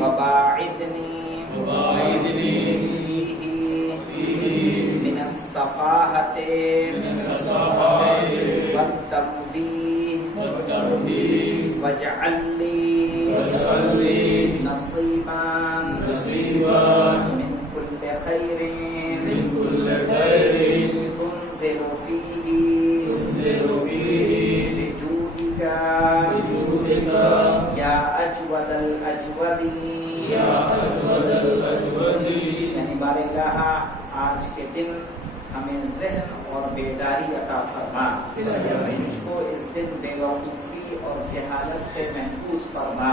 وباعدنی فیہ من السفاہۃ والتنبیہ واجعل لی نصیبا من کل خیر تنزل فیہ بجودک یا اجود الاجودین. یعنی بارگاہ آج کے دن ہمیں ذہن اور بیداری عطا فرما، مجھ کو اس دن بے وقوفی اور جہالت سے محفوظ فرما.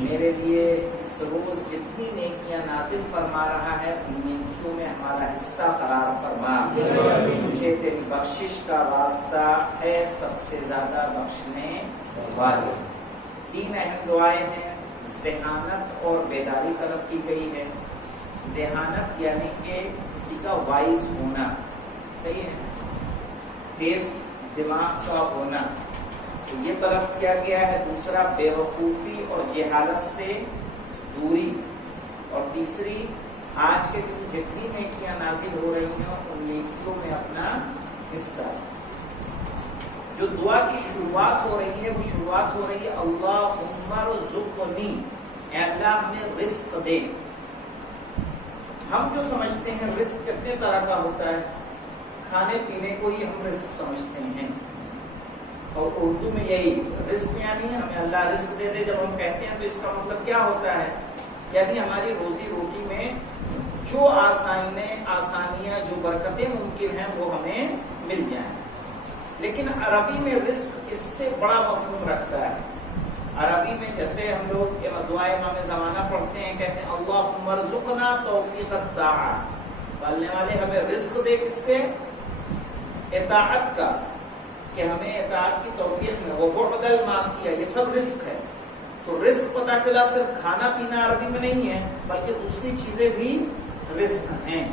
میرے لیے اس روز جتنی نیکیاں نازل فرما رہا ہے ان نیکیوں میں ہمارا حصہ قرار فرما. مجھے تیری بخشش کا واسطہ ہے سب سے زیادہ بخشنے والے. 3 اہم دعائیں ہیں. ذہانت اور بیداری طلب کی گئی ہے. ذہانت یعنی کہ کسی کا وائز ہونا، صحیح ہے، تیز دماغ کا ہونا، تو یہ طلب کیا گیا ہے. دوسرا بے وقوفی اور جہالت سے دوری، اور تیسری آج کے دن جتنی نیکیاں نازل ہو رہی ہیں ان نیکیوں میں اپنا حصہ. جو دعا کی شروعات ہو رہی ہے وہ شروعات ہو رہی ہے اللہم ارزقنی، اے اللہ ہمیں رزق دے. ہم جو سمجھتے ہیں رزق کتنے طرح کا ہوتا ہے، کھانے پینے کو ہی ہم رزق سمجھتے ہیں، اور اردو میں یہی رزق یعنی ہمیں اللہ رزق دے دے. جب ہم کہتے ہیں تو اس کا مطلب کیا ہوتا ہے، یعنی ہماری روزی روٹی میں جو آسانیاں جو برکتیں ممکن ہیں وہ ہمیں مل جائیں. لیکن عربی میں رزق اس سے بڑا مفہوم رکھتا ہے. عربی میں جیسے ہم لوگ دعائے امام زمانہ پڑھتے ہیں، کہتے ہیں اللہم ارزقنا توفیق الطاعۃ، بولنے والے ہمیں رزق دے کس کے، اطاعت کا، کہ ہمیں اطاعت کی توفیق میں وہ بعد المعصیہ، یہ سب رزق ہے. تو رزق پتہ چلا صرف کھانا پینا عربی میں نہیں ہے بلکہ دوسری چیزیں بھی رزق ہیں.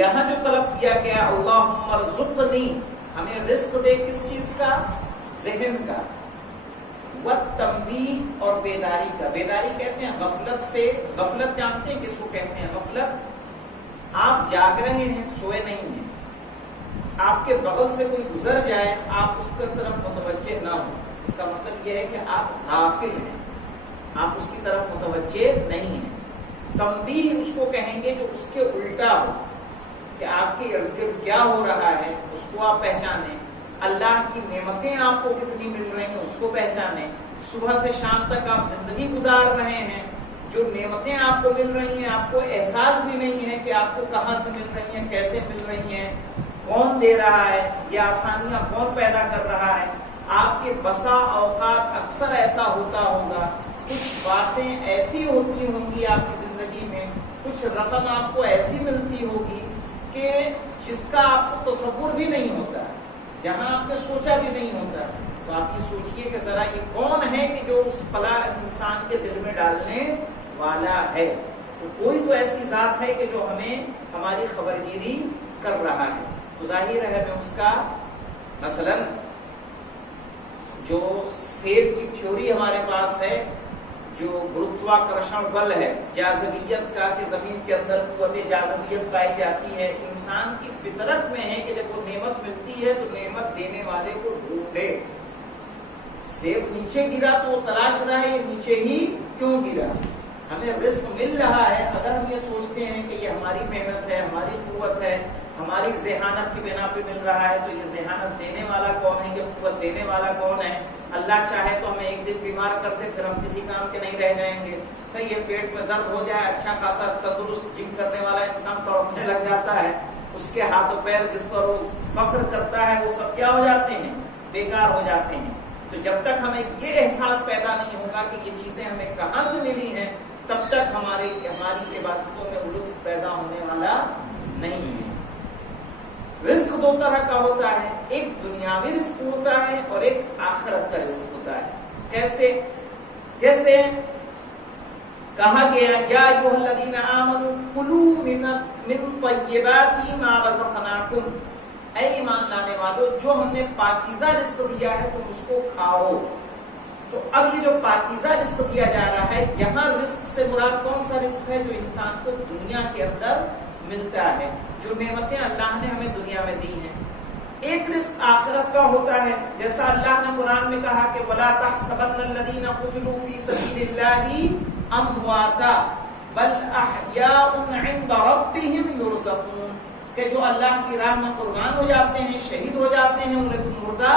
یہاں جو طلب کیا گیا اللہم ارزقنی، ہمیں رزق دے کس چیز کا، ذہن کا، والتنبیہ اور بیداری کا. بیداری کہتے ہیں غفلت سے، غفلت جانتے ہیں کس کو کہتے ہیں، غفلت آپ جاگ رہے ہیں سوئے نہیں ہیں، آپ کے بغل سے کوئی گزر جائے آپ اس کی طرف متوجہ نہ ہو، اس کا مطلب یہ ہے کہ آپ غافل ہیں، آپ اس کی طرف متوجہ نہیں ہیں. تنبیہ اس کو کہیں گے جو اس کے الٹا ہو، کہ آپ کے ارد گرد کیا ہو رہا ہے اس کو آپ پہچانیں، اللہ کی نعمتیں آپ کو کتنی مل رہی ہیں اس کو پہچانیں. صبح سے شام تک آپ زندگی گزار رہے ہیں، جو نعمتیں آپ کو مل رہی ہیں آپ کو احساس بھی نہیں ہے کہ آپ کو کہاں سے مل رہی ہیں، کیسے مل رہی ہیں، کون دے رہا ہے، یہ آسانیاں کون پیدا کر رہا ہے. آپ کے بسا اوقات اکثر ایسا ہوتا ہوگا، کچھ باتیں ایسی ہوتی ہوں گی آپ کی زندگی میں، کچھ رقم آپ کو ایسی ملتی ہوگی کہ جس کا آپ کو تصور بھی نہیں ہوتا ہے، جہاں آپ نے سوچا بھی نہیں ہوتا ہے. تو آپ یہ سوچئے کہ ذرا یہ کون ہے کہ جو اس فلاں انسان کے دل میں ڈالنے والا ہے. تو کوئی تو ایسی ذات ہے کہ جو ہمیں ہماری خبرگیری کر رہا ہے. تو ظاہر ہے میں اس کا مثلا جو سیب کی تھیوری ہمارے پاس ہے، جو گروتواکرشن بل ہے، جاذبیت کا، کہ زمین کے اندر قوت جاذبیت پائی جاتی ہے، انسان کی فطرت میں ہے کہ جب وہ نعمت ملتی ہے تو نعمت دینے والے کو ڈھونڈے. سیب نیچے گرا تو وہ تلاش رہا ہے یہ نیچے ہی کیوں گرا. ہمیں رزق مل رہا ہے، اگر ہم یہ سوچتے ہیں کہ یہ ہماری محنت ہے، ہماری قوت ہے، ہماری ذہانت کی بنا پہ مل رہا ہے، تو یہ ذہانت دینے والا کون ہے، یہ قوت دینے والا کون ہے. اللہ چاہے تو ہمیں ایک دن بیمار کر دے، پھر ہم کسی کام کے نہیں رہ جائیں گے. صحیح ہے، پیٹ میں درد ہو جائے، اچھا خاصا تندرست جم کرنے والا انسان تڑپنے لگ جاتا ہے، اس کے ہاتھ و پیر جس پر وہ فخر کرتا ہے وہ سب کیا ہو جاتے ہیں، بیکار ہو جاتے ہیں. تو جب تک ہمیں یہ احساس پیدا نہیں ہوگا کہ یہ چیزیں ہمیں کہاں سے ملی ہیں، تب تک ہماری عبادتوں میں لطف پیدا ہونے والا نہیں ہے. رزق 2 طرح کا ہوتا ہے، ایک دنیاوی رزق ہوتا ہے اور ایک آخرت کا رزق ہوتا ہے. کیسے؟ جیسے کہا گیا یا ایھا الذین آمنوا کلوا من طیبات ما رزقناکم، اے ایمان لانے والو جو ہم نے پاکیزہ رزق دیا ہے تم اس کو کھاؤ. تو اب یہ جو پاکیزہ رزق دیا جا رہا ہے، یہاں رزق سے مراد کون سا رزق ہے؟ جو انسان کو دنیا کے اندر ملتا ہے، جو نعمتیں اللہ نے ہمیں دنیا میں دی ہیں۔ ایک رزق آخرت کا ہوتا ہے، جیسا اللہ نے قرآن میں کہا کہ وَلَا تَحْسَبَنَّ الَّذِينَ قُتِلُوا فِي سَبِيلِ اللَّهِ أَمْوَاتًا بَلْ أَحْيَاءٌ عِندَ رَبِّهِمْ يُرْزَقُونَ، کہ جو اللہ کی راہ میں قربان ہو جاتے ہیں، شہید ہو جاتے ہیں، انہیں تم مردہ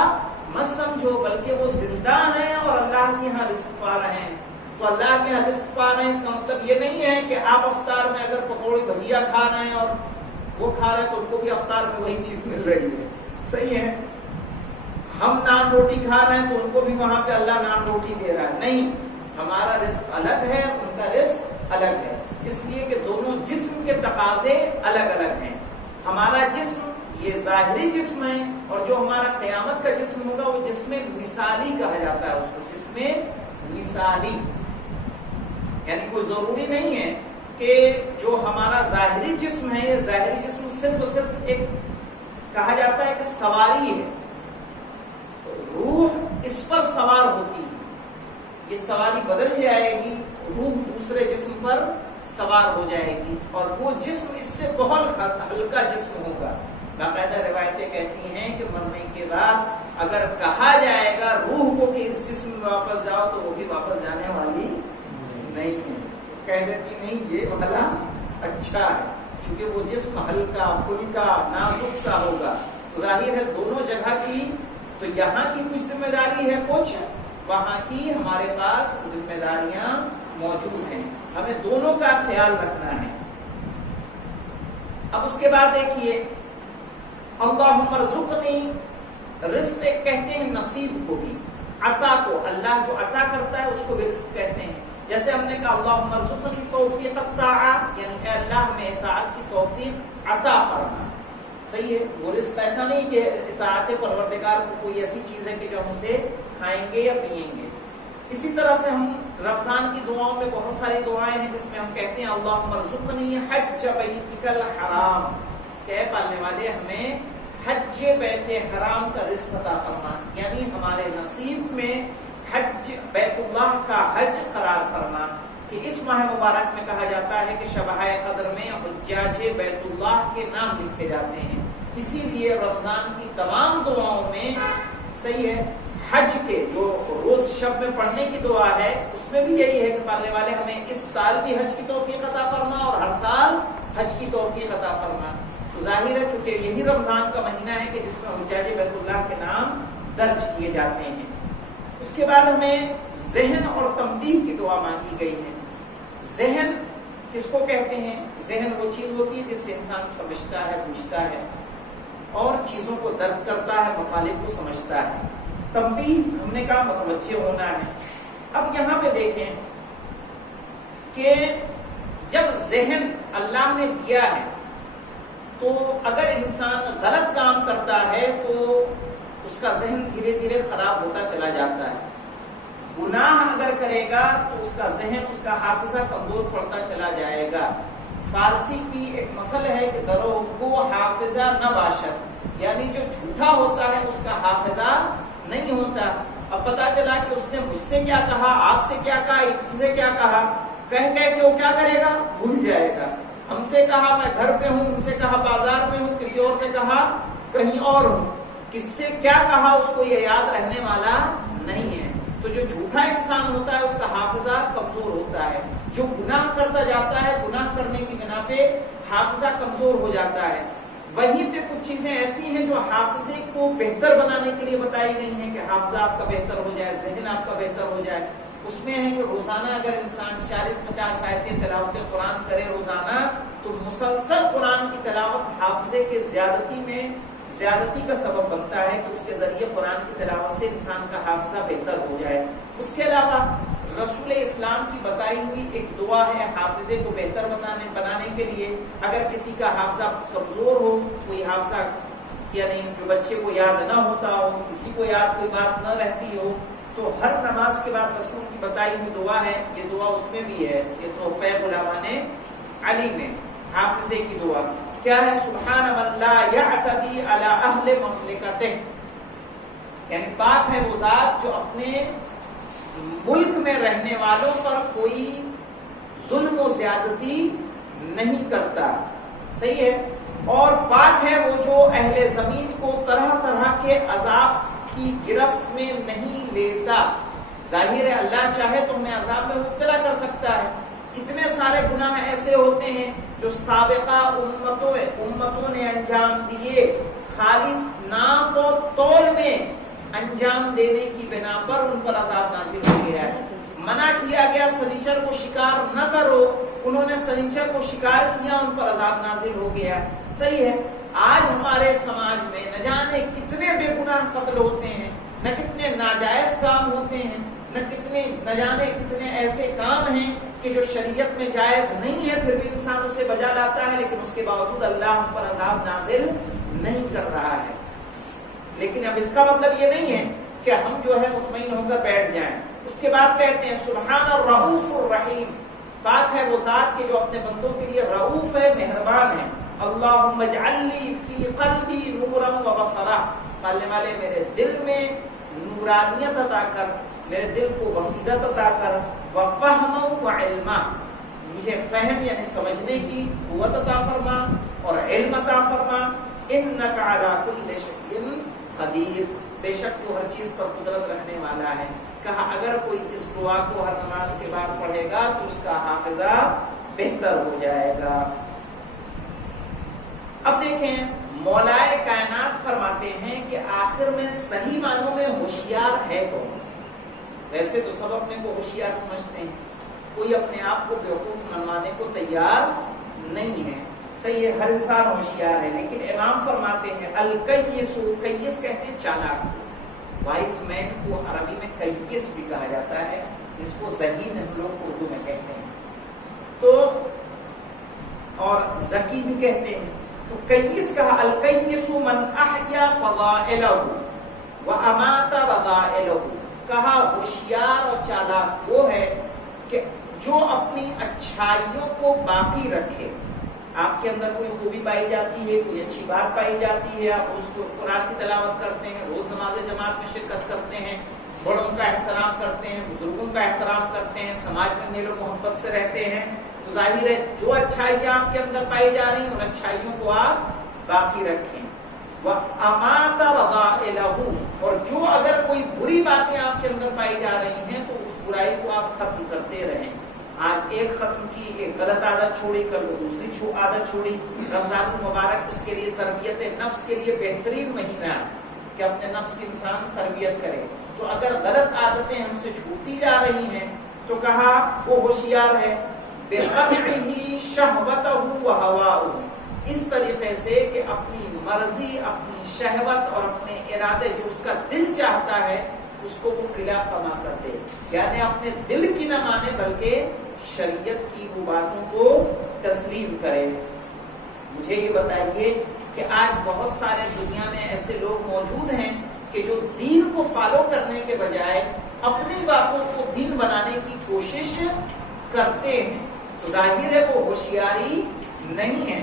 مت سمجھو، بلکہ وہ زندہ ہیں اور اللہ کے ہاں رزق پا رہے ہیں۔ تو اللہ کے ہاں رزق پا رہے ہیں، اس کا مطلب یہ نہیں ہے کہ آپ افطار میں اگر پکوڑی بھجیا کھا رہے ہیں اور وہ کھا رہے ہیں تو ان کو بھی افطار میں وہی چیز مل رہی ہے، صحیح ہے۔ ہم نان روٹی کھا رہے ہیں تو ان کو بھی وہاں پہ اللہ نان روٹی دے رہا ہے، نہیں، ہمارا رزق الگ ہے، ان کا رزق الگ ہے، اس لیے کہ دونوں جسم کے تقاضے الگ الگ ہیں۔ ہمارا جسم یہ ظاہری جسم ہے، اور جو ہمارا قیامت کا جسم ہوگا وہ جسم مثالی کہا جاتا ہے، اس کو جسم مثالی، یعنی کوئی ضروری نہیں ہے کہ جو ہمارا ظاہری جسم ہے، یہ ظاہری جسم صرف اور صرف ایک کہا جاتا ہے کہ سواری ہے، روح اس پر سوار ہوتی ہے، یہ سواری بدل جائے گی، روح دوسرے جسم پر سوار ہو جائے گی، اور وہ جسم اس سے بہت ہلکا جسم ہوگا۔ باقاعدہ روایتیں کہتی ہیں کہ مرنے کے بعد اگر کہا جائے گا روح کو کہ اس جسم میں واپس جاؤ تو وہ بھی واپس جانے والی نہیں ہے، کہہ دیتی نہیں یہ والا اچھا ہے، چونکہ وہ جسم ہلکا پھلکا نازک سا ہوگا۔ تو ظاہر ہے دونوں جگہ کی، تو یہاں کی کچھ ذمہ داری ہے کچھ، وہاں کی ہمارے پاس ذمہ داریاں موجود ہیں، ہمیں دونوں کا خیال رکھنا ہے۔ اب اس کے بعد دیکھیے اللہم ارزقنی، رزق ایک کہتے ہیں نصیب کو بھی، عطا کو، اللہ جو عطا کرتا ہے اس کو بھی رزق کہتے ہیں۔ جیسے ہم نے کہا اللہم ارزقنی توفیق الطاعات، یعنی اے اللہ ہمیں اطاعت کی توفیق عطا فرما، صحیح ہے۔ وہ رزق ایسا نہیں کہ اطاعت پروردگار کو کوئی ایسی چیز ہے کہ جو ہم اسے کھائیں گے یا پیئیں گے۔ اسی طرح سے ہم رمضان کی دعاؤں میں بہت ساری دعائیں ہیں جس میں ہم کہتے ہیں اللہم ارزقنی حج بیتک الحرام، کہ پالنے والے ہمیں حج بیت حرام کا رزق عطا فرما، یعنی ہمارے نصیب میں حج بیت اللہ کا حج قرار فرما، کہ اس ماہ مبارک میں کہا جاتا ہے کہ شبہ قدر میں حجاج بیت اللہ کے نام لکھے جاتے ہیں، اسی لیے رمضان کی تمام دعاؤں میں، صحیح ہے، حج کے جو روز شب میں پڑھنے کی دعا ہے اس میں بھی یہی ہے کہ پالنے والے ہمیں اس سال بھی حج کی توفیق عطا فرما اور ہر سال حج کی توفیق عطا فرما۔ تو ظاہر ہے چونکہ یہی رمضان کا مہینہ ہے کہ جس میں حجاج بیت اللہ کے نام درج کیے جاتے ہیں۔ اس کے بعد ہمیں ذہن اور تنبیہ کی دعا مانگی گئی ہے۔ ذہن کس کو کہتے ہیں؟ ذہن وہ چیز ہوتی ہے جس سے انسان سمجھتا ہے، بوجھتا ہے اور چیزوں کو درک کرتا ہے، مطالب کو سمجھتا ہے۔ تنبیہ ہم نے کہا متوجہ ہونا ہے۔ اب یہاں پہ دیکھیں کہ جب ذہن اللہ نے دیا ہے تو اگر انسان غلط کام کرتا ہے تو اس کا ذہن دھیرے دھیرے خراب ہوتا چلا جاتا ہے، گناہ اگر کرے گا تو اس کا ذہن، اس کا حافظہ کمزور پڑتا چلا جائے گا۔ فارسی کی ایک مسل ہے کہ درو کو حافظہ نہ باشد، یعنی جو جھوٹا ہوتا ہے اس کا حافظہ نہیں ہوتا۔ اب پتا چلا کہ اس نے مجھ سے کیا کہا، آپ سے کیا کہا، اس سے کیا کہا، کہہ کہ وہ کیا کرے گا، بھول جائے گا۔ ہم سے کہا میں گھر پہ ہوں، ان سے کہا بازار میں ہوں، کسی اور سے کہا کہیں اور ہوں، کس سے کیا کہا اس کو یہ یاد رہنے والا نہیں ہے۔ تو جو جھوٹا انسان ہوتا ہے اس کا حافظہ کمزور ہوتا ہے، جو گناہ کرتا جاتا ہے گناہ کرنے کی بنا پہ حافظہ کمزور ہو جاتا ہے۔ وہیں پہ کچھ چیزیں ایسی ہیں جو حافظے کو بہتر بنانے کے لیے بتائی گئی ہیں کہ حافظہ آپ کا بہتر ہو جائے، ذہن آپ کا بہتر ہو جائے۔ اس میں ہے کہ روزانہ اگر انسان 40-50 آیتیں تلاوت قرآن کرے روزانہ تو مسلسل قرآن کی تلاوت حافظے کے زیادتی کا سبب بنتا ہے کہ اس کے ذریعے قرآن کی تلاوت سے انسان کا حافظہ بہتر ہو جائے۔ اس کے علاوہ رسول اسلام کی بتائی ہوئی ایک دعا ہے حافظے کو بہتر بنانے کے لیے۔ اگر کسی کا حافظہ کمزور ہو، کوئی حافظہ یعنی جو بچے کو یاد نہ ہوتا ہو، کسی کو یاد کوئی بات نہ رہتی ہو، تو ہر نماز کے بعد رسول کی بتائی ہوئی دعا ہے، یہ دعا اس میں بھی ہے، یہ تو غلامان علی میں حافظے کی دعا کیا ہے؟ سبحان من لا یعتدی علی اہل مملکتہ، یعنی پاک ہے وہ ذات جو اپنے ملک میں رہنے والوں پر کوئی ظلم و زیادتی نہیں کرتا. صحیح ہے. اور پاک ہے وہ جو اہل زمین کو طرح طرح کے عذاب کی گرفت میں نہیں لیتا. ظاہر ہے اللہ چاہے تو ہمیں عذاب میں مبتلا کر سکتا ہے. کتنے سارے گناہ ایسے ہوتے ہیں جو سابقہ امتوں نے انجام دیے، خالی نام و تول میں انجام دینے کی بنا پر ان پر عذاب نازل ہو گیا ہے. منع کیا گیا سنیچر کو شکار نہ کرو، انہوں نے سنیچر کو شکار کیا، ان پر عذاب نازل ہو گیا. صحیح ہے. آج ہمارے سماج میں نہ جانے کتنے بے گناہ قتل ہوتے ہیں، نہ کتنے ناجائز کام ہوتے ہیں، نہ جانے کتنے ایسے کام ہیں کہ جو شریعت میں جائز نہیں ہے، پھر بھی انسان اسے بجا لاتا ہے، لیکن اس کے باوجود اللہ ہم پر عذاب نازل نہیں کر رہا ہے. لیکن اب اس کا مطلب یہ نہیں ہے کہ ہم جو ہے مطمئن ہو کر بیٹھ جائیں. اس کے بعد کہتے ہیں سبحان الرؤوف الرحیم، پاک ہے وہ ذات کے جو اپنے بندوں کے لیے رؤوف ہے، مہربان ہے. اللہم اجعل لی فی قلبی نورا و بصرا، پالنے والے میرے دل میں نورانیت عطا کر، میرے دل کو بصیرت عطا کر، وفہما و علما، مجھے فہم یعنی سمجھنے کی قوت عطا فرما اور علم عطا فرما. انک علی کل شیء قدیر، بے شک تو ہر چیز پر قدرت رکھنے والا ہے. کہا اگر کوئی اس دعا کو ہر نماز کے بعد پڑھے گا تو اس کا حافظہ بہتر ہو جائے گا. اب دیکھیں مولائے کائنات فرماتے ہیں کہ آخر میں صحیح معنوں میں ہوشیار ہے کون؟ ویسے تو سب اپنے کو ہوشیار سمجھتے ہیں، کوئی اپنے آپ کو بیوقوف منوانے کو تیار نہیں ہے. صحیح ہے، ہر انسان ہوشیار ہے. لیکن امام فرماتے ہیں الکیس، کیس کہتے ہیں چالاک، وائز مین کو عربی میں کیس بھی کہا جاتا ہے، جس کو ذہین ہم لوگ اردو میں کہتے ہیں، تو اور ذکی بھی کہتے ہیں. تو کیس کہا الکیس من احیا فضائلہ وامات رذائلہ، کہا ہوشیار اور چالاک وہ ہے کہ جو اپنی اچھائیوں کو باقی رکھے. آپ کے اندر کوئی خوبی پائی جاتی ہے، کوئی اچھی بات پائی جاتی ہے، آپ اس کو قرآن کی تلاوت کرتے ہیں، روز نماز جماعت میں شرکت کرتے ہیں، بڑوں کا احترام کرتے ہیں، بزرگوں کا احترام کرتے ہیں، سماج میں میل و محبت سے رہتے ہیں، تو ظاہر ہے جو اچھائیاں آپ کے اندر پائی جا رہی ہیں ان اچھائیوں کو آپ باقی رکھیں. وَأَمَاتَ رَذَائِلَهُ، اور جو اگر کوئی بری باتیں آپ کے اندر پائی جا رہی ہیں تو اس برائی کو آپ ختم کرتے رہیں. آج ایک ختم کی، ایک غلط عادت چھوڑی، کل وہ دوسری عادت چھوڑی. رمضان المبارک اس کے لیے تربیت نفس کے لیے بہترین مہینہ ہے کہ اپنے نفس کی انسان تربیت کرے. تو اگر غلط عادتیں ہم سے چھوٹتی جا رہی ہیں تو کہا وہ ہوشیار ہے. بِقَمْعِهِ شَهْوَتَهُ وَهَوَاؤُهُ، اس طریقے سے کہ اپنی مرضی، اپنی شہوت اور اپنے ارادے جو اس کا دل چاہتا ہے اس کو وہ قلعہ کما کر دے، یعنی اپنے دل کی نہ مانے بلکہ شریعت کی وہ باتوں کو تسلیم کرے. مجھے یہ بتائیے کہ آج بہت سارے دنیا میں ایسے لوگ موجود ہیں کہ جو دین کو فالو کرنے کے بجائے اپنی باتوں کو دین بنانے کی کوشش کرتے ہیں. تو ظاہر ہے وہ ہوشیاری نہیں ہے.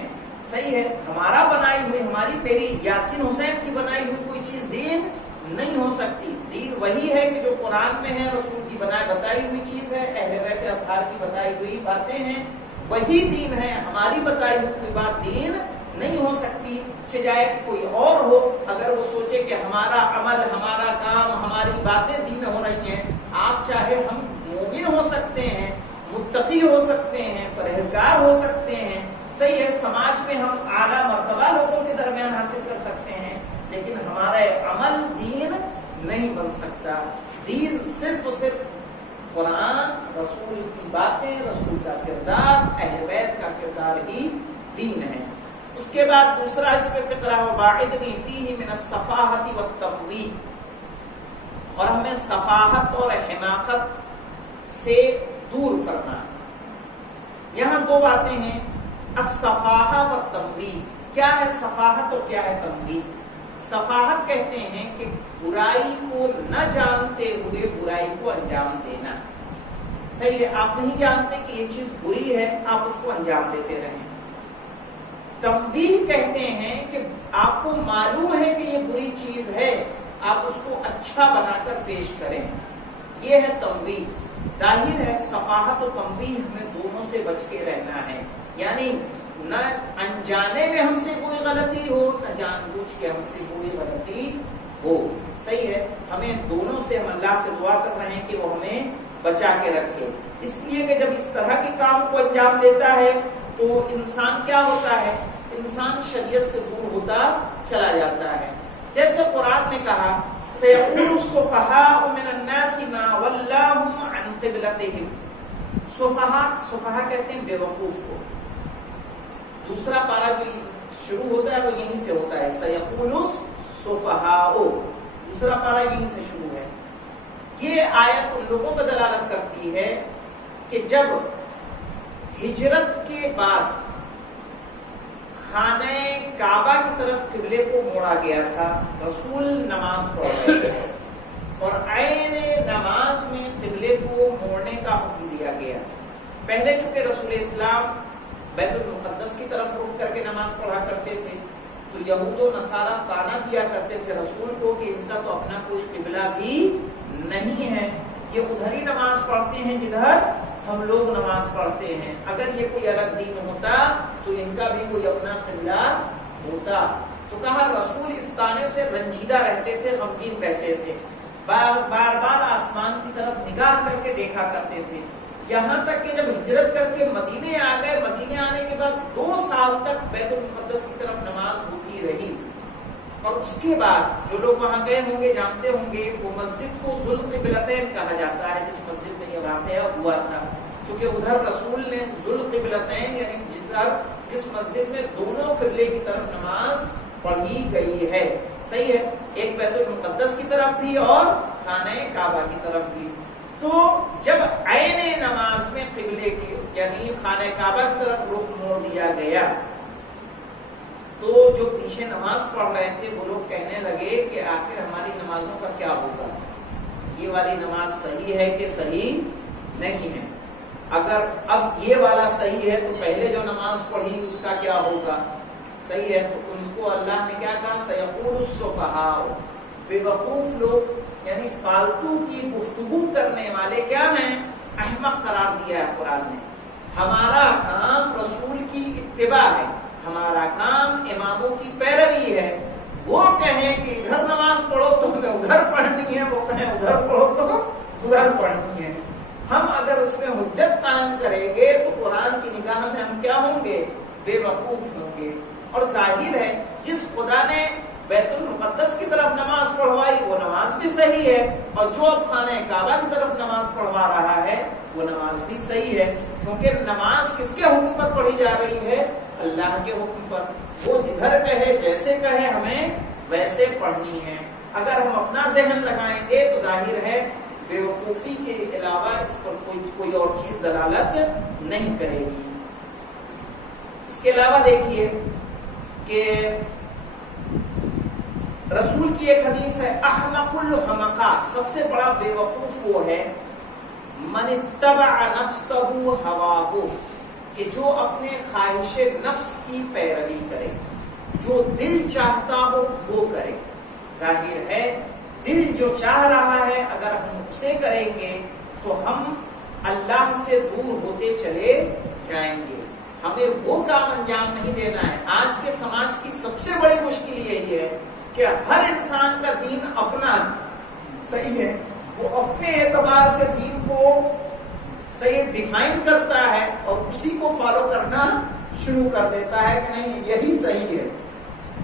صحیح ہے، ہمارا بنائی ہوئی، ہماری پیری یاسین حسین کی بنائی ہوئی کوئی چیز دین نہیں ہو سکتی. دین وہی ہے کہ جو قرآن میں ہے، رسول کی بتائی ہوئی چیز ہے، اہل بیت اطہار کی بتائی ہوئی باتیں ہیں، وہی دین ہے. ہماری بتائی ہوئی کوئی بات دین نہیں ہو سکتی. چاہے کوئی اور ہو، اگر وہ سوچے کہ ہمارا عمل، ہمارا کام، ہماری باتیں دین ہو رہی ہیں، آپ چاہے ہم مومن ہو سکتے ہیں، متقی ہو سکتے ہیں، پرہیزگار ہو سکتے ہیں، صحیح ہے، سماج میں ہم اعلیٰ مرتبہ لوگوں کے درمیان حاصل کر سکتے ہیں، لیکن ہمارا عمل دین نہیں بن سکتا. دین صرف قرآن، رسول کی باتیں، رسول کا کردار، اہل بیت کا کردار ہی دین ہے. اس کے بعد دوسرا اس پہ فقرہ وَبَاعِدْنِي فِيهِ مِنَ الصَّفَاحَةِ وَالتَّمْوِيهِ، اور ہمیں صفاحت اور حماقت سے دور کرنا. یہاں دو باتیں ہیں، الصفاحہ والتمویہ. کیا ہے صفاحت اور کیا ہے تمویہ؟ صفاحت کہتے ہیں کہ برائی کو نہ جانتے ہوئے برائی کو انجام دینا. صحیح ہے، آپ نہیں جانتے کہ یہ چیز بری ہے، آپ اس کو انجام دیتے رہیں. تنبیہ کہتے ہیں کہ آپ کو معلوم ہے کہ یہ بری چیز ہے، آپ اس کو اچھا بنا کر پیش کریں. یہ ہے تنبیہ. ظاہر ہے صفاحت و تنبیہ ہمیں دونوں سے بچ کے رہنا ہے، یعنی نہ انجانے میں ہم سے کوئی غلطی ہو، نہ جان بوجھ کے ہم سے کوئی غلطی ہو. صحیح ہے، ہمیں دونوں سے ہم اللہ سے دعا کر رہے ہیں کہ وہ ہمیں بچا کے رکھے. اس لیے کہ جب اس طرح کے کام کو انجام دیتا ہے تو انسان کیا ہوتا ہے؟ انسان شریعت سے دور ہوتا چلا جاتا ہے. جیسے قرآن نے کہا سَيَقُولُ السُّفَهَاءُ مِنَ النَّاسِ مَا وَلَّاهُمْ عَنْ قِبْلَتِهِمْ. سفہاء کہتے ہیں بے وقوف کو. دوسرا پارہ جو شروع ہوتا ہے وہ یہیں سے ہوتا ہے، سَيَقُولُ السُّفَهَاءُ. دوسرا پارہ یہیں سے شروع ہے. یہ آیت ان لوگوں پر دلالت کرتی ہے کہ جب ہجرت کے بعد خانہ کعبہ کی طرف قبلے کو موڑا گیا تھا، رسول نماز پڑھ رہے تھے اور عین نماز میں قبلے کو موڑنے کا حکم دیا گیا. پہلے چونکہ رسول اسلام بیت المقدس کی طرف رخ کر کے نماز پڑھا کرتے تھے تو یہود و نصارہ طعنہ کیا کرتے تھے رسول کو کہ ان کا تو اپنا کوئی قبلہ بھی نہیں ہے، یہ ادھر ہی نماز پڑھتے ہیں جدھر ہم لوگ نماز پڑھتے ہیں. اگر یہ کوئی الگ دین ہوتا تو ان کا بھی کوئی اپنا قبلہ ہوتا. تو کہا رسول اس طعنے سے رنجیدہ رہتے تھے، غمگین رہتے تھے، بار بار آسمان کی طرف نگاہ کر کے دیکھا کرتے تھے. یہاں تک کہ جب ہجرت کر کے مدینے آ گئے، مدینے آنے کے بعد 2 سال تک بیت المقدس کی طرف نماز ہوتی رہی. اور اس کے بعد جو لوگ وہاں گئے ہوں گے جانتے ہوں گے وہ مسجد کو ذوالقبلتین کہا جاتا ہے، جس مسجد میں یہ واقعہ ہوا تھا. کیونکہ ادھر رسول نے ذوالقبلتین یعنی جس مسجد میں دونوں قبلے کی طرف نماز پڑھی گئی ہے. صحیح ہے، ایک بیت المقدس کی طرف بھی اور خانہ کعبہ کی طرف بھی. تو جب عین نماز میں قبلے کی یعنی خانہ کعبہ کی طرف رخ موڑ دیا گیا تو جو پیچھے نماز پڑھ رہے تھے وہ لوگ کہنے لگے کہ آخر ہماری نمازوں کا کیا ہوگا، یہ والی نماز صحیح ہے کہ صحیح نہیں ہے؟ اگر اب یہ والا صحیح ہے تو پہلے جو نماز پڑھی اس کا کیا ہوگا؟ صحیح ہے. تو ان کو اللہ نے کیا کہا؟ سَيَقُولُ السُّفَهَاءُ. بے وقوف لوگ یعنی فالتو کی گفتگو کرنے والے کیا ہیں؟ احمق قرار دیا ہے قرآن نے. ہمارا کام رسول کی اتباع ہے، ہمارا کام اماموں کی پیروی ہے. وہ کہیں کہ ادھر نماز پڑھو تو ہمیں ادھر پڑھنی ہے، وہ کہیں ادھر پڑھو تو ادھر پڑھنی ہے. ہم اگر اس میں حجت قائم کریں گے تو قرآن کی نگاہ میں ہم کیا ہوں گے؟ بے وقوف ہوں گے. اور ظاہر ہے جس خدا نے بیت المقدس کی طرف نماز پڑھوائی وہ نماز بھی صحیح ہے، اور جو اب خانہ کعبہ کی طرف نماز پڑھوا رہا ہے وہ نماز بھی صحیح ہے. کیونکہ نماز کس کے حکم پر پڑھی جا رہی ہے؟ اللہ کے حکم پر. وہ جدھر کہے جیسے کہے ہمیں ویسے پڑھنی ہے. اگر ہم اپنا ذہن لگائیں گے تو ظاہر ہے بے وقوفی کے علاوہ اس پر کوئی اور چیز دلالت نہیں کرے گی. اس کے علاوہ دیکھیے کہ رسول کی ایک حدیث ہے احمق الحمقاء، سب سے بڑا بے وقوف وہ ہے من اتبع نفسہ ہواہ، کہ جو اپنے خواہش نفس کی پیروی کرے، جو دل چاہتا ہو وہ کرے. ظاہر ہے دل جو چاہ رہا ہے اگر ہم اسے کریں گے تو ہم اللہ سے دور ہوتے چلے جائیں گے. ہمیں وہ کام انجام نہیں دینا ہے. آج کے سماج کی سب سے بڑی مشکل یہی ہے کہ ہر انسان کا دین اپنا صحیح ہے، وہ اپنے اعتبار سے دین کو صحیح ڈیفائن کرتا ہے اور اسی کو فالو کرنا شروع کر دیتا ہے کہ نہیں یہی صحیح ہے.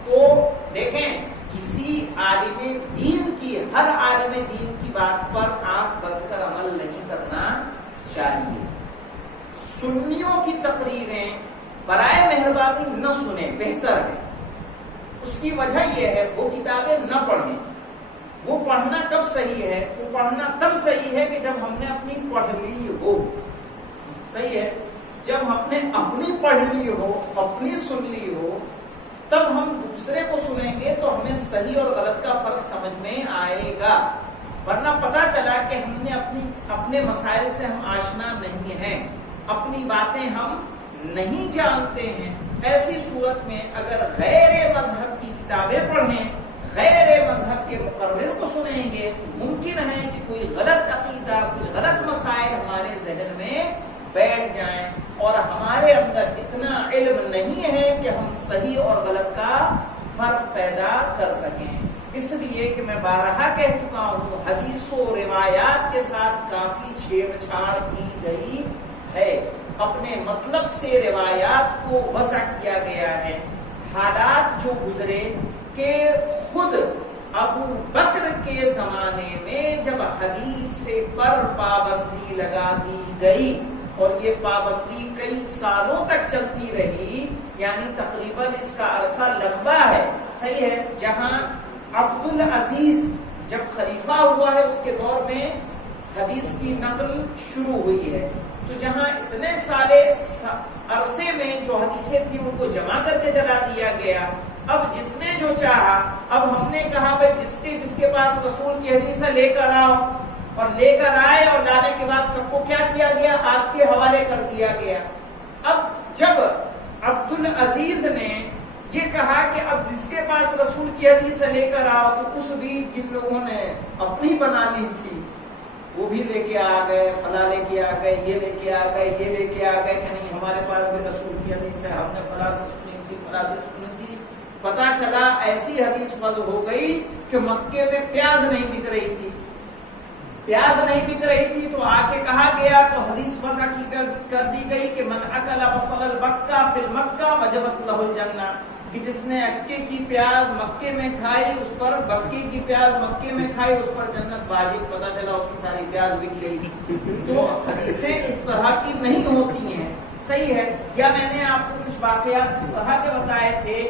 تو دیکھیں کسی عالم دین کی، ہر عالم دین کی بات پر آنکھ بند کر عمل نہیں کرنا چاہیے. سنیوں کی تقریریں برائے مہربانی نہ سنیں، بہتر ہے. اس کی وجہ یہ ہے وہ کتابیں نہ پڑھیں. وہ پڑھنا کب صحیح ہے؟ وہ پڑھنا تب صحیح ہے کہ جب ہم نے اپنی پڑھ لی ہو. صحیح ہے، جب ہم نے اپنی پڑھ لی ہو، اپنی سن لی ہو، تب ہم دوسرے کو سنیں گے تو ہمیں صحیح اور غلط کا فرق سمجھ میں آئے گا. ورنہ پتا چلا کہ ہم نے اپنے مسائل سے ہم آشنا نہیں ہیں، اپنی باتیں ہم نہیں جانتے ہیں. ایسی صورت میں اگر غیر مذہب کی کتابیں پڑھیں، غیر مذہب کے مقرر کو سنیں گے تو ممکن ہے کہ کوئی غلط عقیدہ، کچھ غلط مسائل ہمارے ذہن میں بیٹھ جائیں اور ہمارے اندر اتنا علم نہیں ہے کہ ہم صحیح اور غلط کا فرق پیدا کر سکیں. اس لیے کہ میں بارہا کہہ چکا ہوں، حدیث و روایات کے ساتھ کافی چھیڑ چھاڑ کی گئی ہے. اپنے مطلب سے روایات کو وضع کیا گیا ہے. حالات جو گزرے کہ خود ابو بکر کے زمانے میں جب حدیث سے پر پابندی لگا دی گئی اور یہ پابندی کئی سالوں تک چلتی رہی، یعنی تقریباً اس کا عرصہ لمبا ہے، صحیح ہے. جہاں عبدالعزیز جب خلیفہ ہوا ہے اس کے دور میں حدیث کی نقل شروع ہوئی ہے. تو جہاں اتنے سالے عرصے میں جو حدیثیں تھیں ان کو جمع کر کے جلا دیا گیا، اب جس نے جو چاہا، اب ہم نے کہا بھائی جس کے پاس رسول کی حدیث ہے لے کر آؤ، اور لے کر آئے اور لانے کے بعد سب کو کیا کیا گیا؟ آپ کے حوالے کر دیا گیا. اب جب عبدالعزیز نے یہ کہا کہ اب جس کے پاس رسول کی حدیث لے کر آؤ، تو اس بیچ جن لوگوں نے اپنی بنا لی تھی وہ بھی لے کے آ گئے، فلاں لے کے آ گئے، یہ لے کے آ گئے، یہ لے کے آ گئے کہ نہیں ہمارے پاس بھی رسول کی حدیث ہے، ہم نے فلاں سے سنی تھی، فلاں سے سنی تھی. پتا چلا ایسی حدیث وضع ہو گئی کہ مکے میں پیاز نہیں بک رہی تھی. پیاز نہیں بک رہی تھی تو آ کے کہا گیا، تو حدیث وضع کر دی گئی کہ من اکل بصل البکہ فی المکہ وجبت لہ الجنہ، کہ جس نے اکے کی پیاز مکے میں کھائی اس پر، بکے کی پیاز مکے میں کھائی اس پر جنت واجب. پتا چلا اس کی ساری پیاز بک گئی. تو حدیثیں اس طرح کی نہیں ہوتی ہیں، صحیح ہے. یا میں نے آپ کو کچھ واقعات اس طرح کے بتائے تھے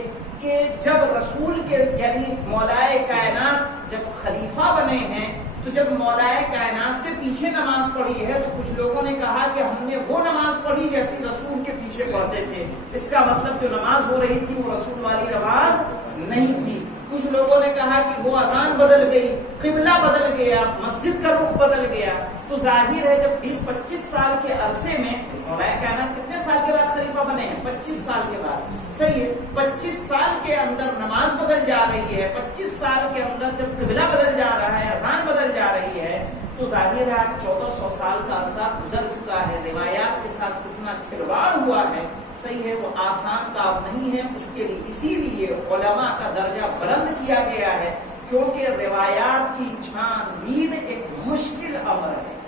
کہ جب رسول کے یعنی مولائے کائنات جب خلیفہ بنے ہیں، تو جب مولائے کائنات کے پیچھے نماز پڑھی ہے تو کچھ لوگوں نے کہا کہ ہم نے وہ نماز پڑھی جیسی رسول کے پیچھے پڑھتے تھے. اس کا مطلب جو نماز ہو رہی تھی وہ رسول والی نماز نہیں تھی. کچھ لوگوں نے کہا کہ وہ اذان بدل گئی، قبلہ بدل گیا، مسجد کا رخ بدل گیا. تو ظاہر ہے جب 20-25 سال کے عرصے میں مولائے کائنات کتنے سال کے بعد خلیفہ بنے ہیں؟ 25 سال کے بعد، صحیح ہے. 25 سال کے اندر نماز بدل جا رہی ہے، 25 سال کے اندر جب قبلہ بدل جا رہا ہے، اذان بدل جا رہی ہے، تو ظاہر ہے 1400 سال کا عرصہ گزر چکا ہے. روایات کے ساتھ کتنا کھلواڑ ہوا ہے، صحیح ہے. وہ آسان کام نہیں ہے. اس کے لیے اسی لیے علماء کا درجہ بلند کیا گیا ہے، کیونکہ روایات کی چھان بین ایک مشکل امر ہے،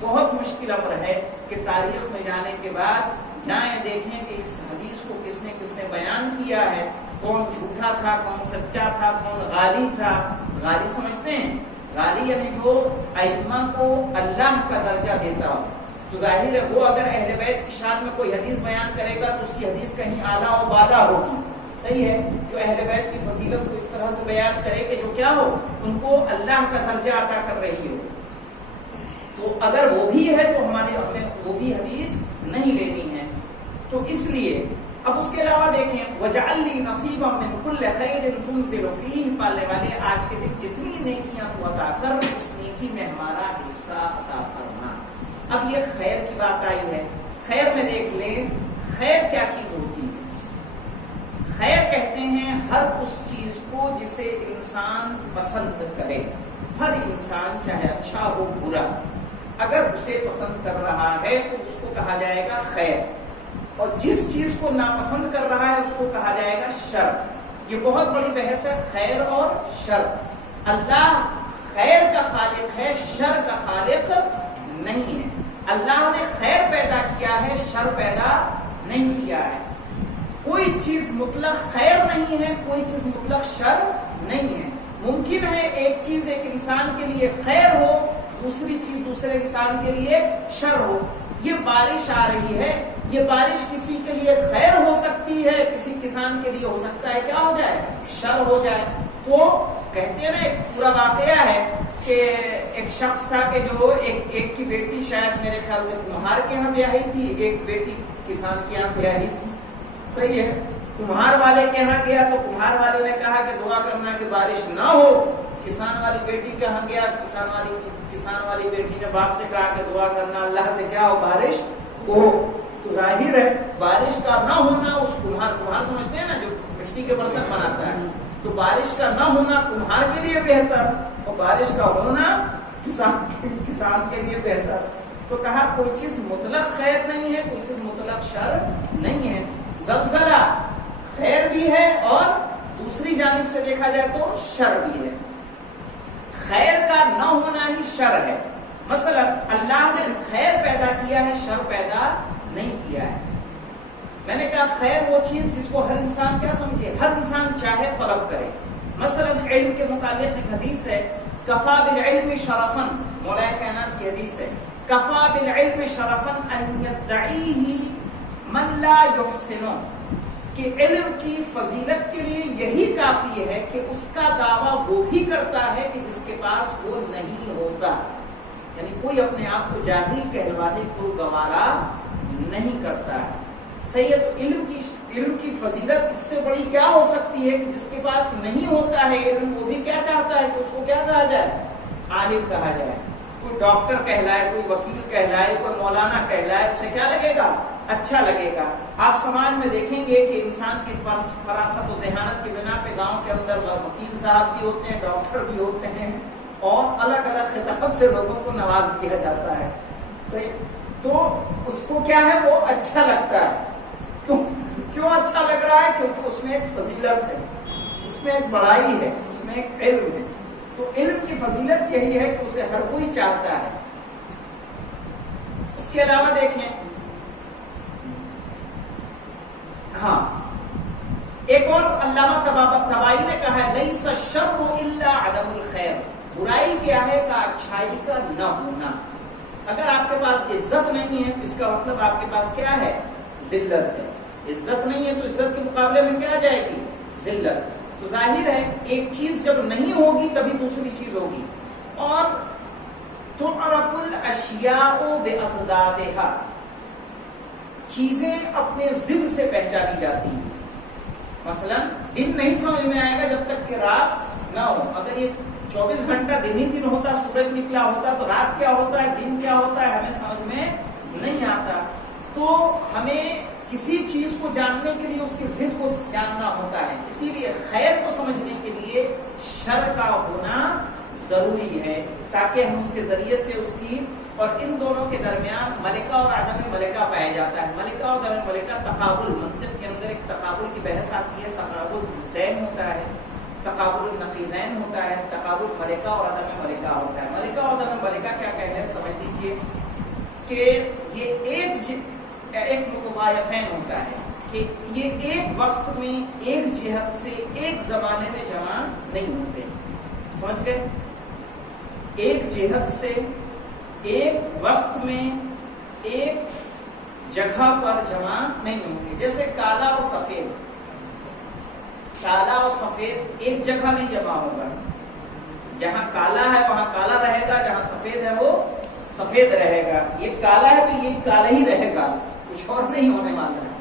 بہت مشکل امر ہے کہ تاریخ میں جانے کے بعد جائیں دیکھیں کہ اس حدیث کو کس نے بیان کیا ہے، کون جھوٹا تھا، کون سچا تھا، کون غالی تھا. غالی سمجھتے ہیں؟ غالی یعنی جو ائمہ کو اللہ کا درجہ دیتا ہو. تو ظاہر ہے وہ اگر اہل بیت کی شان میں کوئی حدیث بیان کرے گا تو اس کی حدیث کہیں اعلیٰ و بالا ہوگی، صحیح ہے. جو اہل بیت کی فضیلت کو اس طرح سے بیان کرے کہ جو کیا ہو، ان کو اللہ کا درجہ عطا کر رہی ہو. تو اگر وہ بھی ہے تو ہمیں وہ بھی حدیث نہیں لینی ہے. تو اس لیے اب اس کے علاوہ دیکھیں، وَجَعَلْ لِي نَصِيبًا مِّن كُلِّ خَيْرٍ تُنزِلُ فِيهِ، پالنے والے آج کے دن جتنی نیکیاں تو عطا کر، اس نیکی میں ہمارا حصہ عطا کرنا. اب یہ خیر کی بات آئی ہے. خیر میں دیکھ لیں خیر کیا چیز ہوتی ہے. خیر کہتے ہیں ہر اس چیز کو جسے انسان پسند کرے. ہر انسان چاہے اچھا ہو برا، اگر اسے پسند کر رہا ہے تو اس کو کہا جائے گا خیر، اور جس چیز کو ناپسند کر رہا ہے اس کو کہا جائے گا شر. یہ بہت بڑی بحث ہے، خیر اور شر. اللہ خیر کا خالق ہے، شر کا خالق نہیں ہے. اللہ نے خیر پیدا کیا ہے، شر پیدا نہیں کیا ہے. کوئی چیز مطلق خیر نہیں ہے، کوئی چیز مطلق شر نہیں ہے. ممکن ہے ایک چیز ایک انسان کے لیے خیر ہو، دوسری چیز دوسرے انسان کے لیے شر ہو. یہ بارش آ رہی ہے، یہ بارش کسی کے لیے خیر ہو سکتی ہے، کسی کسان کے لیے ہو سکتا ہے کیا ہو جائے، شر ہو جائے. تو کہتے ہیں نا، ایک پورا واقعہ ہے کہ ایک شخص تھا کہ جو ایک کی بیٹی شاید میرے خیال سے کمہار کے یہاں بیاہی تھی، ایک بیٹی کسان کے یہاں بیاہی تھی، صحیح ہے. کمہار والے کے یہاں گیا تو کمہار والے نے کہا کہ دعا کرنا کہ بارش نہ ہو. کسان والی بیٹی کے یہاں گیا، کسان والی بیٹی نے باپ سے کہا کہ دعا کرنا اللہ سے کیا ہو، بارش ہو. تو ظاہر ہے بارش کا نہ ہونا، اس کمہار سمجھتے ہیں نا جو مٹی کے برتن بناتا ہے، تو بارش کا نہ ہونا کمہار کے لیے بہتر اور بارش کا ہونا کسان کے لیے بہتر. تو کہا کوئی چیز مطلق خیر نہیں ہے، کوئی چیز مطلق شر نہیں ہے. زلزلہ خیر بھی ہے اور دوسری جانب سے دیکھا جائے تو شر بھی ہے. خیر کا نہ ہونا ہی شر ہے. مثلا اللہ نے خیر پیدا کیا ہے، شر پیدا نہیں کیا ہے. میں نے کہا خیر وہ چیز جس کو ہر انسان کیا سمجھے، ہر انسان چاہے طلب کرے. مثلا علم کے متعلق ایک حدیث ہے، کفا بالعلم شرفا، مولا کائنات کی حدیث ہے، کفا بالعلم شرفا ان یدعیہ من لا یحسنہ، کہ علم کی فضیلت کے لیے یہی کافی ہے کہ اس کا دعویٰ وہ بھی کرتا ہے کہ جس کے پاس وہ نہیں ہوتا. یعنی کوئی اپنے آپ کو جاہل کہلوانے کو گوارا نہیں کرتا ہے. صحیح ہے. تو علم کی فضیلت اس سے بڑی کیا ہو سکتی ہے کہ جس کے پاس نہیں ہوتا ہے علم، وہ بھی کیا چاہتا ہے کہ اس کو کیا کہا جائے، عالم کہا جائے. کوئی ڈاکٹر کہلائے، کوئی وکیل کہلائے، کوئی مولانا کہلائے، اسے کیا لگے گا، اچھا لگے گا. آپ سماج میں دیکھیں گے کہ انسان کی فراست و ذہانت کی بنا پہ گاؤں کے اندر وکیل صاحب بھی ہوتے ہیں، ڈاکٹر بھی ہوتے ہیں، اور الگ الگ خطاب سے لوگوں کو نواز دیا جاتا ہے. صحیح. تو اس کو کیا ہے، وہ اچھا لگتا ہے. کیوں اچھا لگ رہا ہے؟ کیونکہ اس میں ایک فضیلت ہے، اس میں ایک بڑائی ہے، اس میں ایک علم ہے. تو علم کی فضیلت یہی ہے کہ اسے ہر کوئی چاہتا ہے. اس کے علاوہ دیکھیں، ہاں ایک اور علامہ طبائی نے کہا ہے، لیس الشر الا عدم الخیر، برائی کیا ہے کہ اچھائی کا نہ ہونا. اگر آپ کے پاس عزت نہیں ہے تو اس کا مطلب آپ کے پاس کیا ہے، ذلت ہے. عزت نہیں ہے تو عزت کے مقابلے میں کیا آ جائے گی، ذلت. تو ظاہر ہے ایک چیز جب نہیں ہوگی تبھی دوسری چیز ہوگی. اور تعرف الاشیاء باضدادها، چیزیں اپنے ضد سے پہچانی جاتی ہیں. مثلا دن نہیں سمجھ میں آئے گا جب تک کہ رات نہ ہو. اگر یہ 24 گھنٹہ دن ہی دن ہوتا، سورج نکلا ہوتا، تو رات کیا ہوتا ہے، دن کیا ہوتا ہے، ہمیں سمجھ میں نہیں آتا. تو ہمیں کسی چیز کو جاننے کے لیے اس کی ضد کو جاننا ہوتا ہے. اسی لیے خیر کو سمجھنے کے لیے شر کا ہونا ضروری ہے تاکہ ہم اس کے ذریعے سے اس کی، اور ان دونوں کے درمیان ملکہ اور عدم ملکہ پایا جاتا ہے. ملکہ اور عدم ملکہ تقابل، منطق کے اندر ایک تقابل کی بحث آتی ہے. تقابل ضدین ہوتا ہے، تقابل النقیضین ہوتا ہے، تقابل ملکہ اور عدم ملکہ ہوتا ہے. ملکہ اور عدم ملکہ کیا کہتے ہیں، سمجھ لیجیے کہ یہ ایک متضایفین ہوتا ہے کہ یہ ایک وقت میں ایک جہت سے ایک زمانے میں جمع نہیں ہوتے. سمجھ گئے؟ ایک جہت سے ایک وقت میں ایک جگہ پر جمع نہیں ہوتے. جیسے کالا اور سفید، کالا اور سفید ایک جگہ نہیں جمع ہوگا. جہاں کالا ہے وہاں کالا رہے گا، جہاں سفید ہے وہ سفید رہے گا. یہ کالا ہے تو یہ کالا ہی رہے گا، کچھ اور نہیں ہونے والا ہے.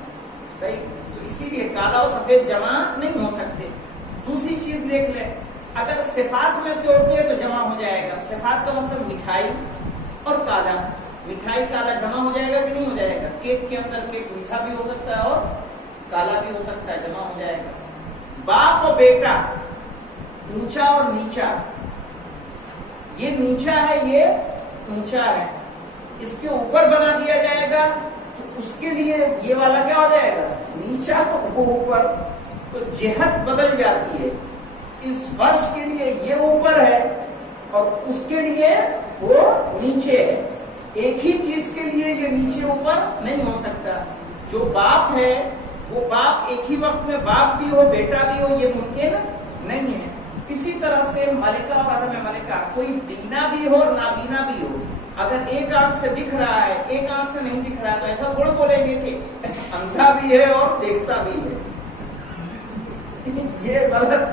صحیح. تو اسی لیے کالا اور سفید جمع نہیں ہو سکتے. دوسری چیز دیکھ لیں، اگر صفات میں سے ہوتی ہے تو جمع ہو جائے گا. صفات کا مطلب مٹھائی اور کالا. مٹھائی کالا جمع ہو جائے گا کہ نہیں ہو جائے گا؟ کیک کے اندر کیک میٹھا بھی ہو سکتا ہے اور کالا بھی ہو سکتا ہے، جمع ہو جائے گا. باپ اور بیٹا، اونچا اور نیچا، یہ نیچا ہے یہ اونچا ہے، اس کے اوپر بنا دیا جائے گا تو اس کے لیے یہ والا کیا ہو جائے گا، نیچا وہ اوپر. تو جہت بدل جاتی ہے. اس فرش کے لیے یہ اوپر ہے اور اس کے لیے وہ نیچے ہے. ایک ہی چیز کے لیے یہ نیچے اوپر نہیں ہو سکتا. جو باپ ہے وہ باپ ایک ہی وقت میں باپ بھی ہو بیٹا بھی ہو، یہ ممکن نہیں ہے. اسی طرح سے ملکہ اور عدم ملکہ، کوئی بینا بھی ہو اور نابینا بھی ہو. اگر ایک آنکھ سے دکھ رہا ہے ایک آنکھ سے نہیں دکھ رہا ہے تو ایسا تھوڑا بولیں گے کہ اندھا بھی ہے اور دیکھتا بھی ہے. یہ غلط.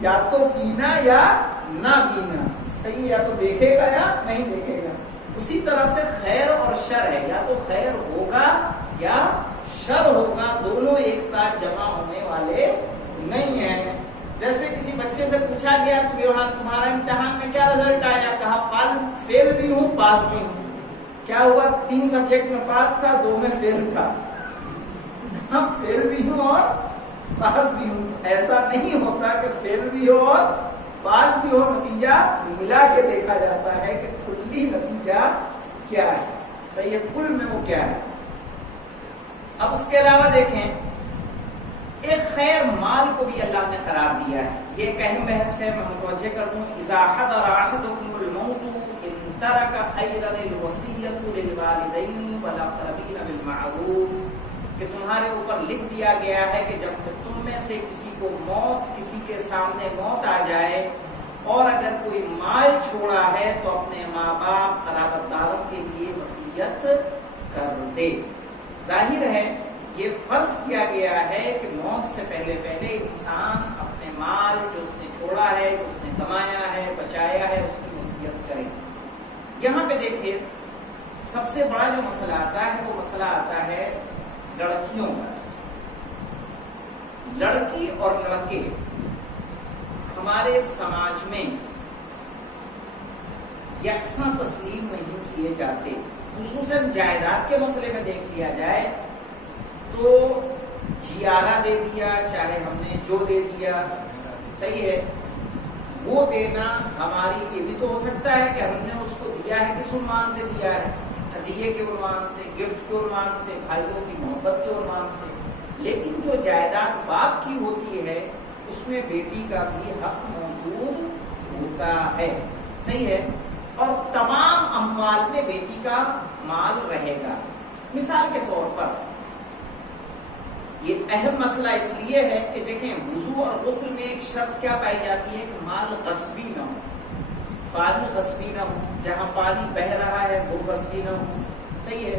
یا تو بینا یا نہ بینا. صحیح، یا تو دیکھے گا یا نہیں دیکھے گا. اسی طرح سے خیر اور شر ہے، یا تو خیر ہوگا یا شر ہوگا، دونوں ایک ساتھ جمع ہونے والے نہیں ہیں. جیسے کسی بچے سے پوچھا گیا تمہارا امتحان میں کیا رزلٹ آیا، کہا فیل بھی ہوں پاس بھی ہوں. کیا ہوا، 3 سبجیکٹ میں پاس تھا 2 میں فیل تھا. ہم فیل بھی ہوں اور پاس بھی ہوں. ایسا نہیں ہوتا کہ فیل بھی ہو اور پاس بھی ہو, نتیجہ ملا کے دیکھا جاتا ہے کہ کلی نتیجہ کیا ہے. صحیح ہے, کل میں وہ کیا ہے. اب اس کے علاوہ دیکھیں, ایک خیر مال کو بھی اللہ نے قرار دیا ہے. یہ ایک اہم بحث ہے, میں متوجہ کر دوں. اذا حضر احدکم الموت ان ترک خیرا الوصیۃ للوالدین والاقربین بالمعروف, کہ تمہارے اوپر لکھ دیا گیا ہے کہ جب تم میں سے کسی کو موت, کسی کے سامنے موت آ جائے اور اگر کوئی مال چھوڑا ہے تو اپنے ماں باپ قرابت داروں کے لیے وصیت کر دے. ظاہر ہے یہ فرض کیا گیا ہے کہ موت سے پہلے انسان اپنے مال جو اس نے چھوڑا ہے, جو اس نے کمایا ہے, بچایا ہے, اس کی وصیت کرے. یہاں پہ دیکھیں سب سے بڑا جو مسئلہ آتا ہے وہ مسئلہ آتا ہے لڑکیوں کا. لڑکی اور لڑکے ہمارے سماج میں یکساں تسلیم نہیں کیے جاتے. خصوصاً جائیداد کے مسئلے میں دیکھ لیا جائے تو جیارہ دے دیا, چاہے ہم نے جو دے دیا, صحیح ہے, وہ دینا ہماری, یہ بھی تو ہو سکتا ہے کہ ہم نے اس کو دیا ہے کس عنوان سے دیا ہے, ہدیے کے عنوان سے, گفٹ کے عنوان سے, بھائیوں کی محبت کے عنوان سے. لیکن جو جائیداد باپ کی ہوتی ہے اس میں بیٹی کا بھی حق موجود ہوتا ہے. صحیح ہے, اور تمام اموال میں بیٹی کا مال رہے گا. مثال کے طور پر یہ اہم مسئلہ اس لیے ہے کہ دیکھیں وضو اور غسل میں ایک شرط کیا پائی جاتی ہے کہ مال غصبی نہ ہو, پانی غصبی نہ ہو, جہاں پانی بہ رہا ہے وہ غصبی نہ ہو. صحیح ہے,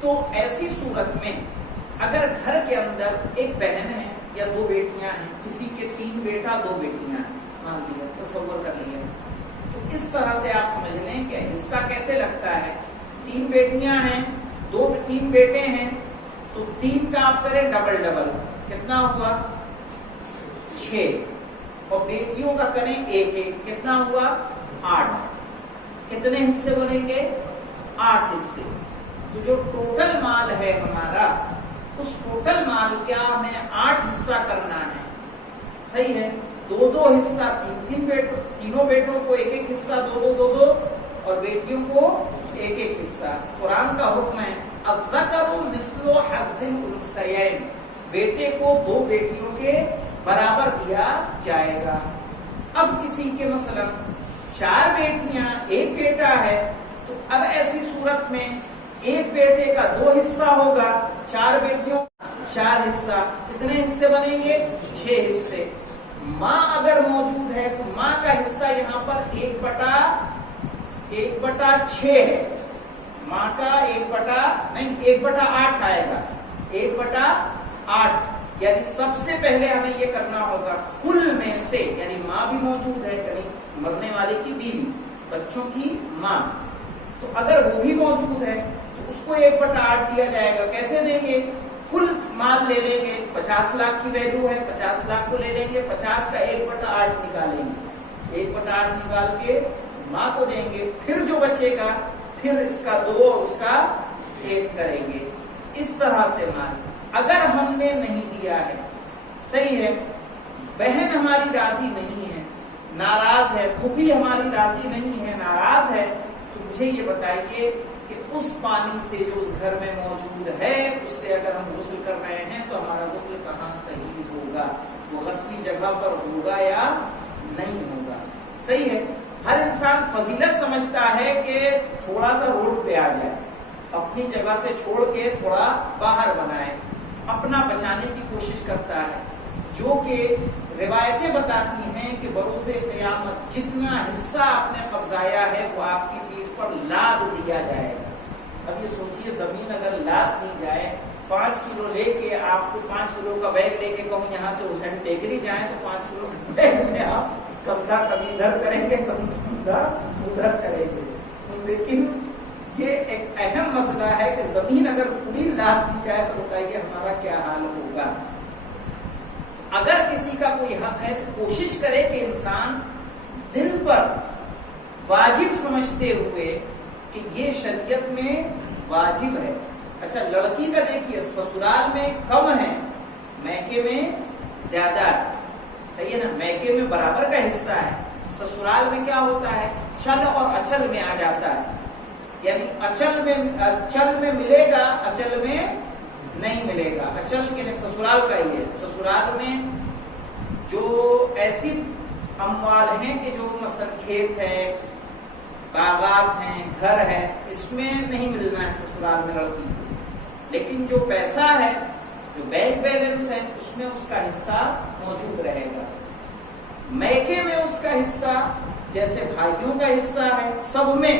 تو ایسی صورت میں اگر گھر کے اندر ایک بہن ہے یا دو بیٹیاں ہیں, کسی کے 3 بیٹا 2 بیٹیاں ہیں, مان لیا, تصور کر لیا, تو اس طرح سے آپ سمجھ لیں کہ حصہ کیسے لگتا ہے. 3 بیٹیاں ہیں, 3 بیٹے ہیں, تو 3 کا آپ کریں ڈبل ڈبل, کتنا ہوا 6, اور بیٹیوں کا کریں 1 کتنا ہوا 8. کتنے حصے بنیں گے 8 حصے. تو جو ٹوٹل مال ہے ہمارا, اس ٹوٹل مال کیا ہمیں 8 حصہ کرنا ہے. صحیح ہے, 2 حصہ 3 بیٹوں, تینوں بیٹوں کو 1 حصہ 2 اور بیٹیوں کو 1 حصہ. قرآن کا حکم ہے الذکر مثل حظ الانثیین, بیٹے کو 2 بیٹیوں کے برابر دیا جائے گا. اب کسی کے مثلا 4 بیٹیاں 1 بیٹا ہے, تو اب ایسی صورت میں 1 بیٹے کا 2 حصہ ہوگا, 4 بیٹیوں 4 حصہ, کتنے حصے بنیں گے 6 حصے. ماں اگر موجود ہے تو ماں کا حصہ یہاں پر 1/6 ہے. ماں کا 1/8 آئے گا, 1/8. یعنی سب سے پہلے ہمیں یہ کرنا ہوگا کل میں سے, یعنی ماں بھی موجود ہے, یعنی مرنے والے کی بیوی, بچوں کی ماں, تو اگر وہ بھی موجود ہے تو اس کو 1/8 دیا جائے گا. کیسے دیں گے, کل مال لے لیں گے, 50 لاکھ کی ویلیو ہے, 50 لاکھ کو لے لیں گے, 50 کا 1/8 نکالیں گے, 1/8 نکال کے ماں کو دیں گے. پھر جو بچے گا پھر اس کا 2 اور اس کا 1 کریں گے. اس طرح سے مال اگر ہم نے نہیں دیا ہے, صحیح ہے, بہن ہماری راضی نہیں ہے, ناراض ہے, پھوپھی ہماری راضی نہیں ہے, ناراض ہے, تو مجھے یہ بتائیے کہ اس پانی سے جو اس گھر میں موجود ہے اس سے اگر ہم غسل کر رہے ہیں تو ہمارا غسل کہاں صحیح ہوگا, وہ غصبی جگہ پر ہوگا یا نہیں ہوگا. صحیح ہے, ہر انسان فضیلت سمجھتا ہے کہ تھوڑا سا روڈ پہ آ جائے, اپنی جگہ سے چھوڑ کے تھوڑا باہر بنائے, اپنا بچانے کی کوشش کرتا ہے, جو کہ روایتیں بتاتی ہیں کہ بروز قیامت جتنا حصہ آپ نے قبضایا ہے وہ آپ کی پیٹھ پر لاد دیا جائے گا. اب یہ سوچئے زمین اگر لاد دی جائے, 5 کلو لے کے آپ کو 5 کلو کا بیگ لے کے کہوں یہاں سے حسین ٹیکری جائیں تو 5 کلو کے بیگ میں آپ کندھا کبھی ادھر کریں گے, کندھا ادھر کریں گے. لیکن یہ ایک اہم مسئلہ ہے کہ زمین اگر پوری لاد دی جائے تو بتائیے ہمارا کیا حال ہوگا. اگر کسی کا کوئی حق ہے تو کوشش کرے کہ انسان دل پر واجب سمجھتے ہوئے کہ یہ شریعت میں واجب ہے. اچھا لڑکی کا دیکھیے, سسرال میں کم ہے, میکے میں زیادہ ہے، صحیح ہے نا، میکے میں برابر کا حصہ ہے، سسرال میں کیا ہوتا ہے چل اور اچل میں آ جاتا ہے، یعنی اچل میں ملے گا، اچل میں نہیں ملے گا، اچل یعنی سسرال کا ہی ہے، سسرال میں جو ایسی اموال ہیں کہ جو مثلا کھیت ہے، باغات ہیں، گھر ہے، اس میں نہیں ملنا ہے سسرال میں لڑکی کو، لیکن جو پیسہ ہے، جو بینک بیلنس ہے، اس میں اس کا حصہ موجود رہے گا۔ میکے میں اس کا حصہ جیسے بھائیوں کا حصہ ہے، سب میں،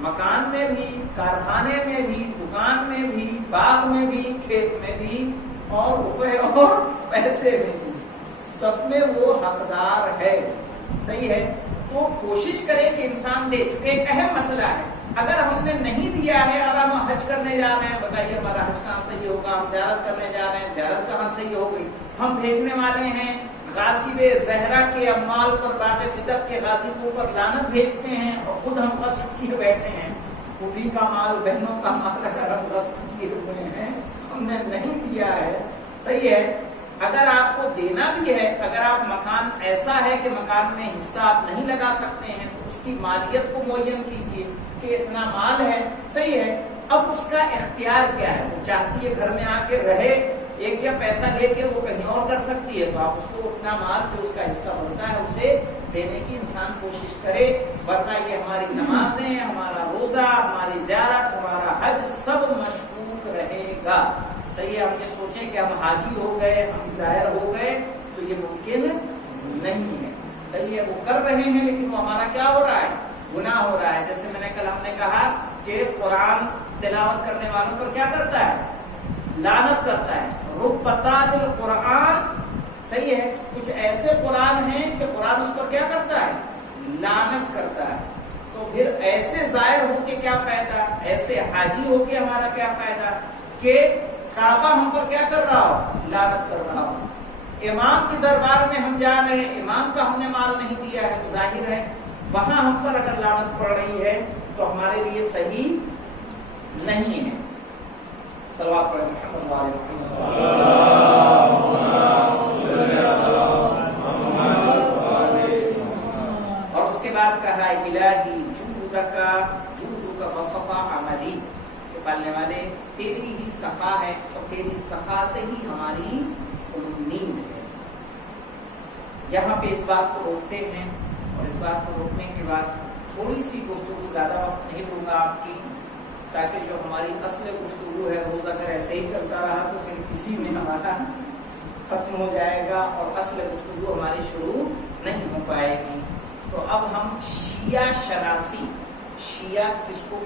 مکان میں بھی، کارخانے میں بھی، دکان میں بھی، باغ میں بھی، کھیت میں بھی، اور روپے اور پیسے میں بھی، سب میں وہ حقدار ہے، صحیح ہے۔ تو کوشش کرے کہ انسان دے، چونکہ ایک اہم مسئلہ ہے، اگر ہم نے نہیں دیا ہے اور ہم حج کرنے جا رہے ہیں، بتائیے ہمارا حج کہاں صحیح ہوگا، ہم زیارت کرنے جا رہے ہیں، زیارت کہاں صحیح ہو گئی، ہم بھیجنے والے ہیں غاصب زہرا کے اموال پر، باغ فتح کے غاصبوں پر لعنت بھیجتے ہیں، اور خود ہم غصب کیے بیٹھے ہیں، پھوپھی کا مال، بہنوں کا مال اگر ہم غصب کیے ہوئے ہیں، ہم نے نہیں دیا ہے، صحیح ہے۔ اگر آپ کو دینا بھی ہے، اگر آپ مکان ایسا ہے کہ مکان میں حصہ آپ نہیں لگا سکتے ہیں، تو اس کی مالیت کو معین کیجئے کہ اتنا مال ہے، صحیح ہے۔ اب اس کا اختیار کیا ہے، وہ چاہتی ہے گھر میں آ کے رہے، ایک یا پیسہ لے کے وہ کہیں اور کر سکتی ہے، تو آپ اس کو اتنا مال جو اس کا حصہ بنتا ہے اسے دینے کی انسان کوشش کرے، ورنہ یہ ہماری نمازیں، ہمارا روزہ، ہماری زیارت، ہمارا حج سب مشکوک رہے گا، صحیح ہے۔ ہم یہ سوچیں کہ ہم حاجی ہو گئے، ہم ظاہر ہو گئے، تو یہ ممکن نہیں ہے، صحیح ہے۔ وہ کر رہے ہیں لیکن وہ ہمارا کیا ہو رہا ہے، گناہ ہو رہا ہے۔ جیسے میں نے کل ہم نے کہا کہ قرآن تلاوت کرنے والوں پر کیا کرتا ہے، لعنت کرتا ہے، ربطان القرآن، صحیح ہے۔ کچھ ایسے قرآن ہیں کہ قرآن اس پر کیا کرتا ہے، لعنت کرتا ہے، تو پھر ایسے ظاہر ہو کے کیا فائدہ، ایسے حاجی ہو کے ہمارا کیا فائدہ کہ کعبہ ہم پر کیا کر رہا ہو، لعنت کر رہا ہو، امام کے دربار میں ہم جا رہے ہیں، امام کا ہم نے مال نہیں دیا ہے، تو ظاہر ہے وہاں ہم پر اگر لعنت پڑ رہی ہے تو ہمارے لیے صحیح نہیں ہے۔ صلوات پڑھیں محمد وعلی محمد۔ اور اس کے بعد کہا الہی جودک وسط عملی، کہ پالنے والے تیری ہی صفا ہے اور تیری صفا سے ہی ہماری امید ہے۔ یہاں پہ اس بات کو روکتے ہیں، اور اس بات کو روکنے کے بعد تھوڑی سی گفتگو، زیادہ وقت نہیں لوں گا آپ کی، تاکہ جو ہماری اصل گفتگو ہے روز اگر ایسے ہی چلتا رہا تو پھر کسی میں ہمارا ختم ہو جائے گا اور اصل گفتگو ہماری شروع نہیں ہو پائے گی۔ تو اب ہم شیعہ شناسی، شیعہ کس کو